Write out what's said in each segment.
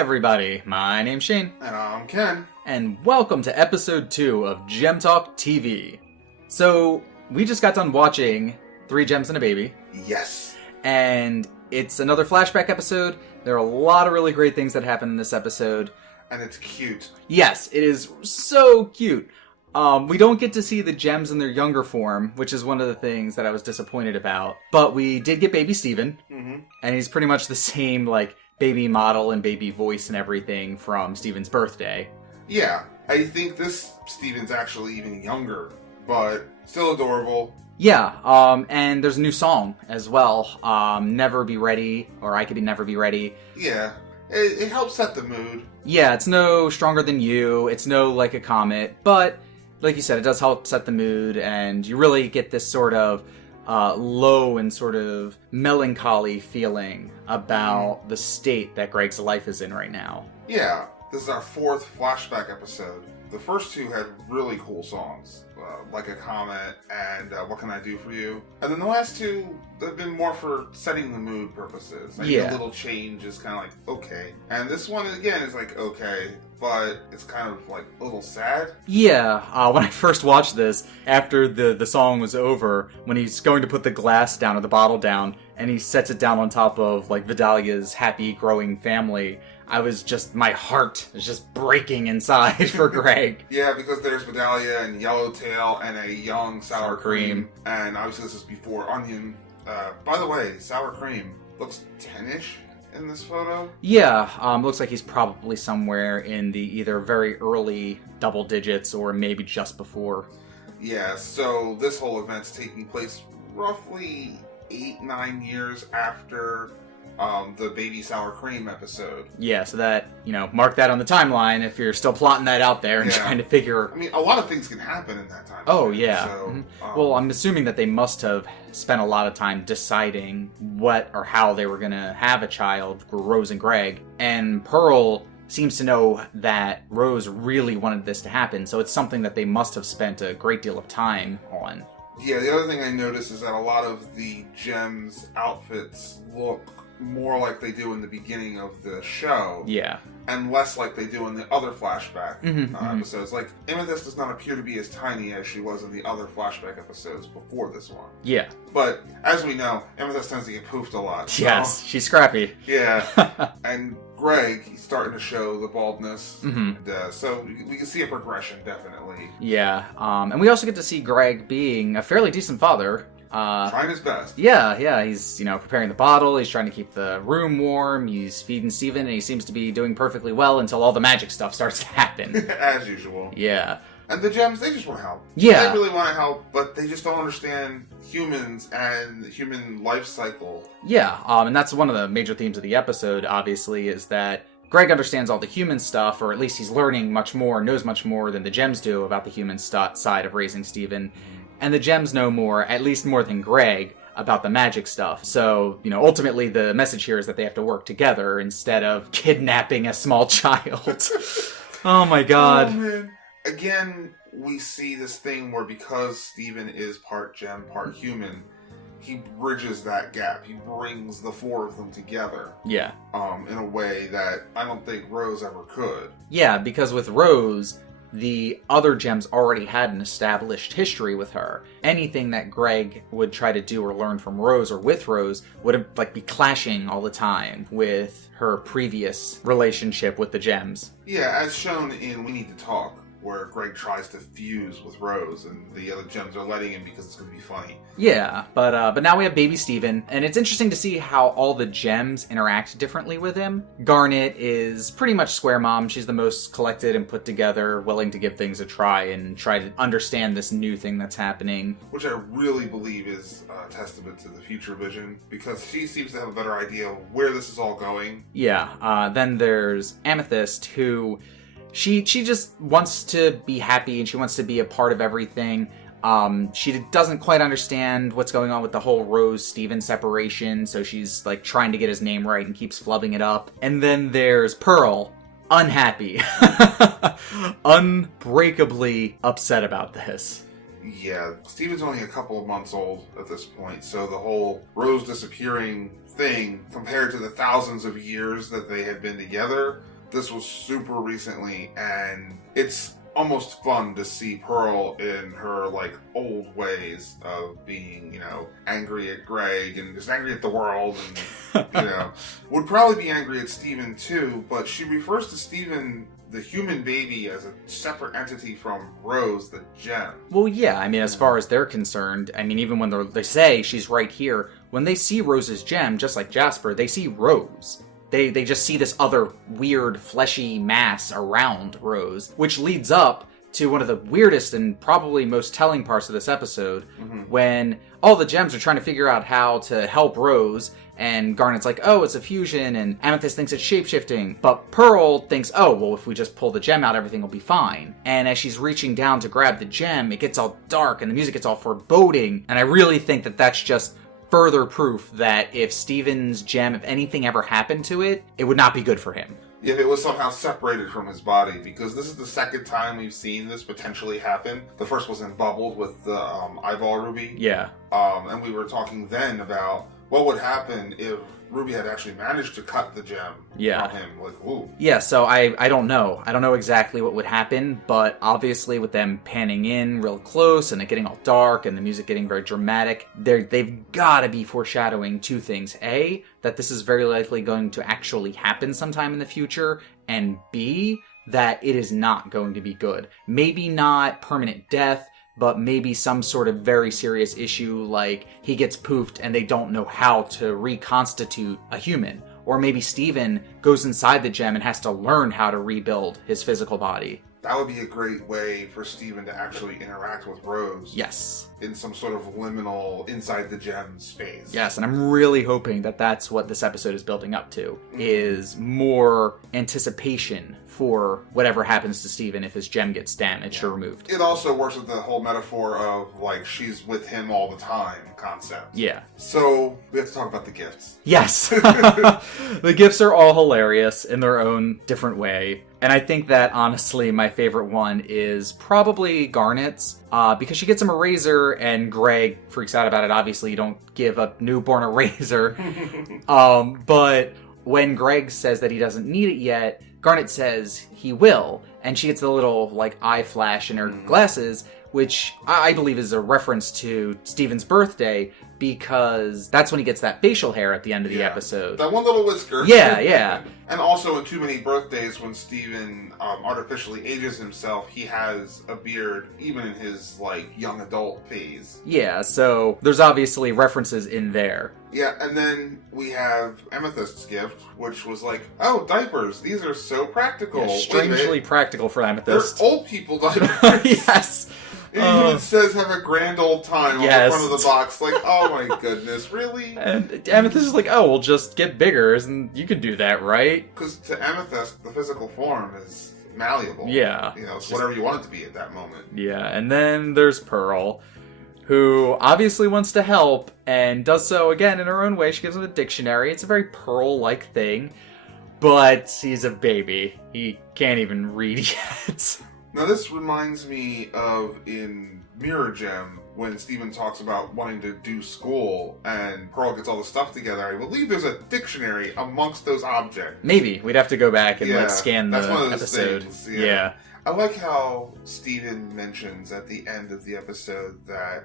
everybody, my name's Shane. And I'm Ken. And welcome to episode 2 of GemTalk TV. So, we just got done watching 3 Gems and a Baby. Yes. And it's another flashback episode. There are a lot of really great things that happen in this episode. And it's cute. Yes, it is so cute. We don't get to see the Gems in their younger form, which is one of the things that I was disappointed about. But we did get baby Steven. Mm-hmm. And he's pretty much the same, baby model and baby voice and everything from Steven's birthday. Yeah, I think this Steven's actually even younger, but still adorable. Yeah, and there's a new song as well. Never Be Ready, or I Could Be Never Be Ready. Yeah, it helps set the mood. Yeah, it's no Stronger Than You, it's no Like a Comet, but like you said, it does help set the mood, and you really get this sort of low and sort of melancholy feeling about the state that Greg's life is in right now. Yeah, this is our 4th flashback episode. The first 2 had really cool songs, Like a Comet and What Can I Do For You? And then the last 2 have been more for setting the mood purposes. A little change is kind of like, okay. And this one, again, is like, okay, but it's kind of like a little sad. Yeah, when I first watched this, after the song was over, when he's going to put the glass down or the bottle down, and he sets it down on top of Vidalia's happy growing family, my heart is just breaking inside for Greg. Yeah, because there's Vidalia and Yellowtail and a young sour cream. And obviously this is before Onion. By the way, sour cream looks 10-ish in this photo. Yeah, looks like he's probably somewhere in the either very early double digits or maybe just before. Yeah, so this whole event's taking place roughly 8-9 years after the baby sour cream episode. Yeah, so that, mark that on the timeline if you're still plotting that out there and trying to figure... I mean, a lot of things can happen in that time. Oh, yeah. So, well, I'm assuming that they must have spent a lot of time deciding what or how they were going to have a child for Rose and Greg. And Pearl seems to know that Rose really wanted this to happen, so it's something that they must have spent a great deal of time on. Yeah, the other thing I noticed is that a lot of the Gems outfits look more like they do in the beginning of the show. Yeah. And less like they do in the other flashback episodes. Like, Amethyst does not appear to be as tiny as she was in the other flashback episodes before this one. Yeah. But, as we know, Amethyst tends to get poofed a lot. So, yes, she's scrappy. Yeah. And Greg, he's starting to show the baldness. Mm-hmm. And, so we can see a progression, definitely. Yeah. And we also get to see Greg being a fairly decent father. Trying his best. Yeah, he's, preparing the bottle, he's trying to keep the room warm, he's feeding Steven, and he seems to be doing perfectly well until all the magic stuff starts to happen. As usual. Yeah. And the Gems, they just want to help. Yeah. They really want to help, but they just don't understand humans and the human life cycle. Yeah, and that's one of the major themes of the episode, obviously, is that Greg understands all the human stuff, or at least he's learning much more, knows much more than the Gems do about the human side of raising Steven. And the Gems know more, at least more than Greg, about the magic stuff. So, ultimately the message here is that they have to work together instead of kidnapping a small child. Oh my god. Oh, man. Again, we see this thing where because Steven is part Gem, part human, he bridges that gap. He brings the 4 of them together. Yeah. In a way that I don't think Rose ever could. Yeah, because with Rose, the other Gems already had an established history with her. Anything that Greg would try to do or learn from Rose or with Rose would be clashing all the time with her previous relationship with the Gems. Yeah, as shown in We Need to Talk, where Greg tries to fuse with Rose, and the other Gems are letting him because it's going to be funny. Yeah, but now we have baby Steven, and it's interesting to see how all the Gems interact differently with him. Garnet is pretty much Square Mom. She's the most collected and put together, willing to give things a try and try to understand this new thing that's happening. Which I really believe is a testament to the future vision, because she seems to have a better idea of where this is all going. Yeah, then there's Amethyst, who... She just wants to be happy and she wants to be a part of everything. She doesn't quite understand what's going on with the whole Rose-Steven separation, so she's trying to get his name right and keeps flubbing it up. And then there's Pearl, unhappy, unbreakably upset about this. Yeah, Steven's only a couple of months old at this point, so the whole Rose disappearing thing compared to the thousands of years that they had been together. This was super recently, and it's almost fun to see Pearl in her, like, old ways of being, angry at Greg and just angry at the world and, would probably be angry at Steven too, but she refers to Steven, the human baby, as a separate entity from Rose, the gem. Well, yeah, I mean, as far as they're concerned, I mean, even when they say she's right here, when they see Rose's gem, just like Jasper, they see Rose. They just see this other weird, fleshy mass around Rose, which leads up to one of the weirdest and probably most telling parts of this episode, when all the gems are trying to figure out how to help Rose, and Garnet's like, oh, it's a fusion, and Amethyst thinks it's shapeshifting, but Pearl thinks, oh, well, if we just pull the gem out, everything will be fine. And as she's reaching down to grab the gem, it gets all dark, and the music gets all foreboding, and I really think that that's just further proof that if Steven's gem, if anything ever happened to it, it would not be good for him. If it was somehow separated from his body, because this is the second time we've seen this potentially happen. The first was in Bubbled with the eyeball Ruby. Yeah. And we were talking then about what would happen if Ruby had actually managed to cut the gem from him. Like, ooh. Yeah, so I don't know. I don't know exactly what would happen, but obviously with them panning in real close and it getting all dark and the music getting very dramatic, they've got to be foreshadowing two things. A, that this is very likely going to actually happen sometime in the future, and B, that it is not going to be good. Maybe not permanent death, but maybe some sort of very serious issue like he gets poofed and they don't know how to reconstitute a human. Or maybe Steven goes inside the gem and has to learn how to rebuild his physical body. That would be a great way for Steven to actually interact with Rose. Yes. In some sort of liminal, inside the gem space. Yes, and I'm really hoping that that's what this episode is building up to, is more anticipation for whatever happens to Steven if his gem gets damaged or removed. It also works with the whole metaphor of, like, she's with him all the time concept. Yeah. So, we have to talk about the gifts. Yes. The gifts are all hilarious in their own different way. And I think that, honestly, my favorite one is probably Garnet's, because she gets him a razor, and Greg freaks out about it. Obviously, you don't give a newborn a razor. But when Greg says that he doesn't need it yet, Garnet says he will, and she gets the little, like, eye flash in her glasses, which I believe is a reference to Steven's birthday, because that's when he gets that facial hair at the end of the episode. That one little whisker. Yeah. And also in Too Many Birthdays, when Steven artificially ages himself, he has a beard, even in his, like, young adult phase. Yeah, so there's obviously references in there. Yeah, and then we have Amethyst's gift, which was like, oh, diapers. These are so practical. Yeah, strangely practical for Amethyst. They're old people diapers. Yes. It even says have a grand old time on the front of the box. Like, oh my goodness, really? And Amethyst is like, oh, we'll just get bigger. And you can do that, right? Because to Amethyst, the physical form is malleable. Yeah. It's whatever you want it to be at that moment. Yeah, and then there's Pearl, who obviously wants to help, and does so, again, in her own way. She gives him a dictionary. It's a very Pearl-like thing, but he's a baby. He can't even read yet. Now, this reminds me of in Mirror Gem, when Steven talks about wanting to do school, and Pearl gets all the stuff together. I believe there's a dictionary amongst those objects. Maybe. We'd have to go back and scan the episode. Things, yeah. I like how Steven mentions at the end of the episode that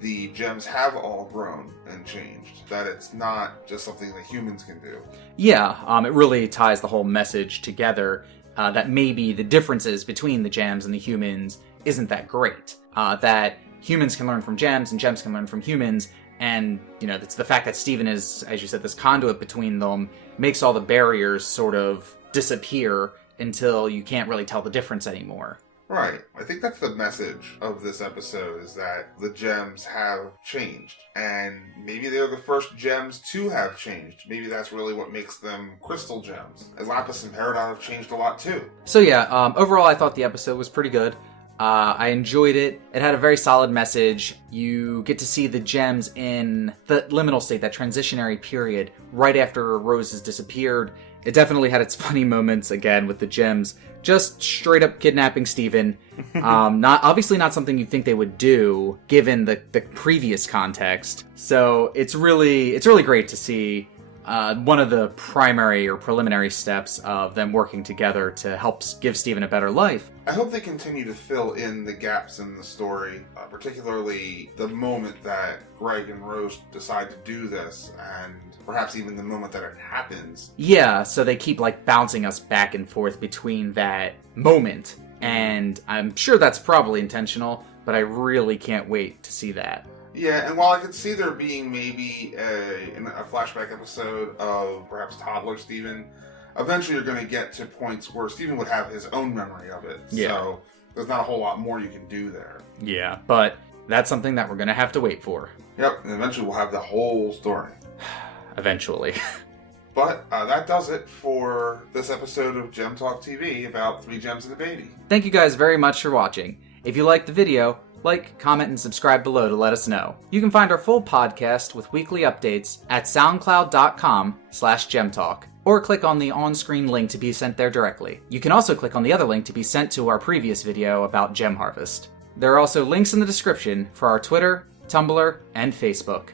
the gems have all grown and changed. That it's not just something that humans can do. Yeah, it really ties the whole message together. That maybe the differences between the gems and the humans isn't that great. That humans can learn from gems and gems can learn from humans. And, it's the fact that Steven is, as you said, this conduit between them makes all the barriers sort of disappear until you can't really tell the difference anymore. Right. I think that's the message of this episode, is that the gems have changed. And maybe they're the first gems to have changed. Maybe that's really what makes them crystal gems. And Lapis and Peridot have changed a lot too. So yeah, overall I thought the episode was pretty good. I enjoyed it. It had a very solid message. You get to see the gems in the liminal state, that transitionary period, right after Rose has disappeared. It definitely had its funny moments, again, with the gems just straight up kidnapping Steven. Obviously not something you'd think they would do, given the previous context. So it's really great to see one of the primary or preliminary steps of them working together to help give Steven a better life. I hope they continue to fill in the gaps in the story, particularly the moment that Greg and Rose decide to do this, and perhaps even the moment that it happens. Yeah, so they keep like bouncing us back and forth between that moment, and I'm sure that's probably intentional, but I really can't wait to see that. Yeah, and while I could see there being maybe a flashback episode of perhaps toddler Steven, eventually you're going to get to points where Steven would have his own memory of it. Yeah. So there's not a whole lot more you can do there. Yeah, but that's something that we're going to have to wait for. Yep, and eventually we'll have the whole story. Eventually. But that does it for this episode of GemTalk TV about 3 Gems and a Baby. Thank you guys very much for watching. If you liked the video, like, comment, and subscribe below to let us know. You can find our full podcast with weekly updates at soundcloud.com/GemTalk, or click on the on-screen link to be sent there directly. You can also click on the other link to be sent to our previous video about Gem Harvest. There are also links in the description for our Twitter, Tumblr, and Facebook.